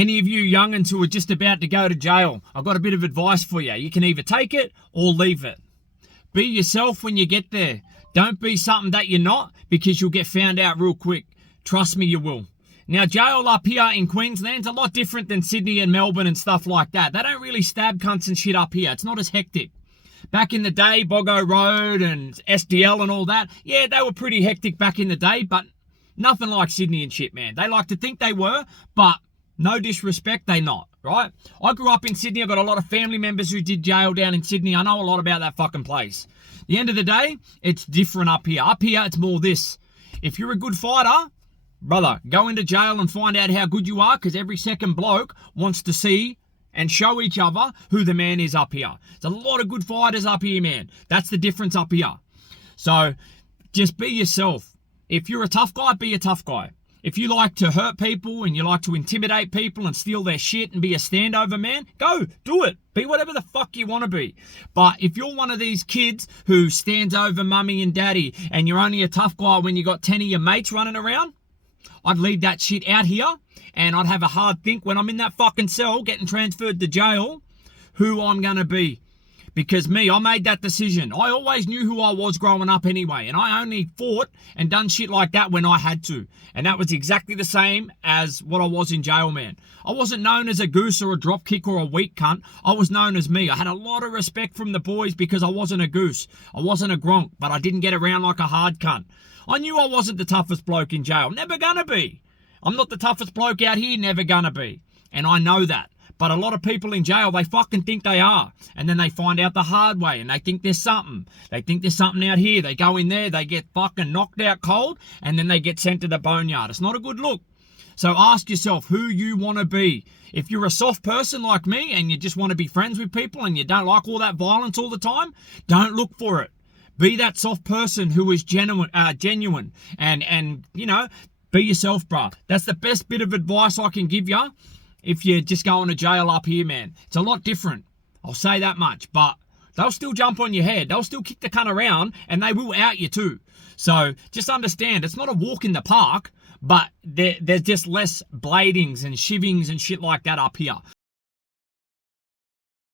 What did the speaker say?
Any of you young'uns who are just about to go to jail, I've got a bit of advice for you. You can either take it or leave it. Be yourself when you get there. Don't be something that you're not, because you'll get found out real quick. Trust me, you will. Now, jail up here in Queensland's a lot different than Sydney and Melbourne and stuff like that. They don't really stab cunts and shit up here. It's not as hectic. Back in the day, Boggo Road and SDL and all that, yeah, they were pretty hectic back in the day, but nothing like Sydney and shit, man. They like to think they were, but no disrespect, they not, right? I grew up in Sydney. I got a lot of family members who did jail down in Sydney. I know a lot about that fucking place. At the end of the day, it's different up here. Up here, it's more this. If you're a good fighter, brother, go into jail and find out how good you are, because every second bloke wants to see and show each other who the man is up here. There's a lot of good fighters up here, man. That's the difference up here. So just be yourself. If you're a tough guy, be a tough guy. If you like to hurt people and you like to intimidate people and steal their shit and be a standover man, go, do it. Be whatever the fuck you want to be. But if you're one of these kids who stands over mummy and daddy and you're only a tough guy when you got 10 of your mates running around, I'd leave that shit out here and I'd have a hard think when I'm in that fucking cell getting transferred to jail who I'm going to be. Because me, I made that decision. I always knew who I was growing up anyway. And I only fought and done shit like that when I had to. And that was exactly the same as what I was in jail, man. I wasn't known as a goose or a drop kick or a weak cunt. I was known as me. I had a lot of respect from the boys because I wasn't a goose. I wasn't a gronk, but I didn't get around like a hard cunt. I knew I wasn't the toughest bloke in jail. Never gonna be. I'm not the toughest bloke out here. Never gonna be. And I know that. But a lot of people in jail, they fucking think they are. And then they find out the hard way and they think there's something. They think there's something out here. They go in there, they get fucking knocked out cold, and then they get sent to the boneyard. It's not a good look. So ask yourself who you want to be. If you're a soft person like me and you just want to be friends with people and you don't like all that violence all the time, don't look for it. Be that soft person who is genuine and you know, be yourself, bruh. That's the best bit of advice I can give you. If you're just going to jail up here, man. It's a lot different. I'll say that much. But they'll still jump on your head. They'll still kick the cunt around. And they will out you too. So just understand, it's not a walk in the park. But there's just less bladings and shivings and shit like that up here.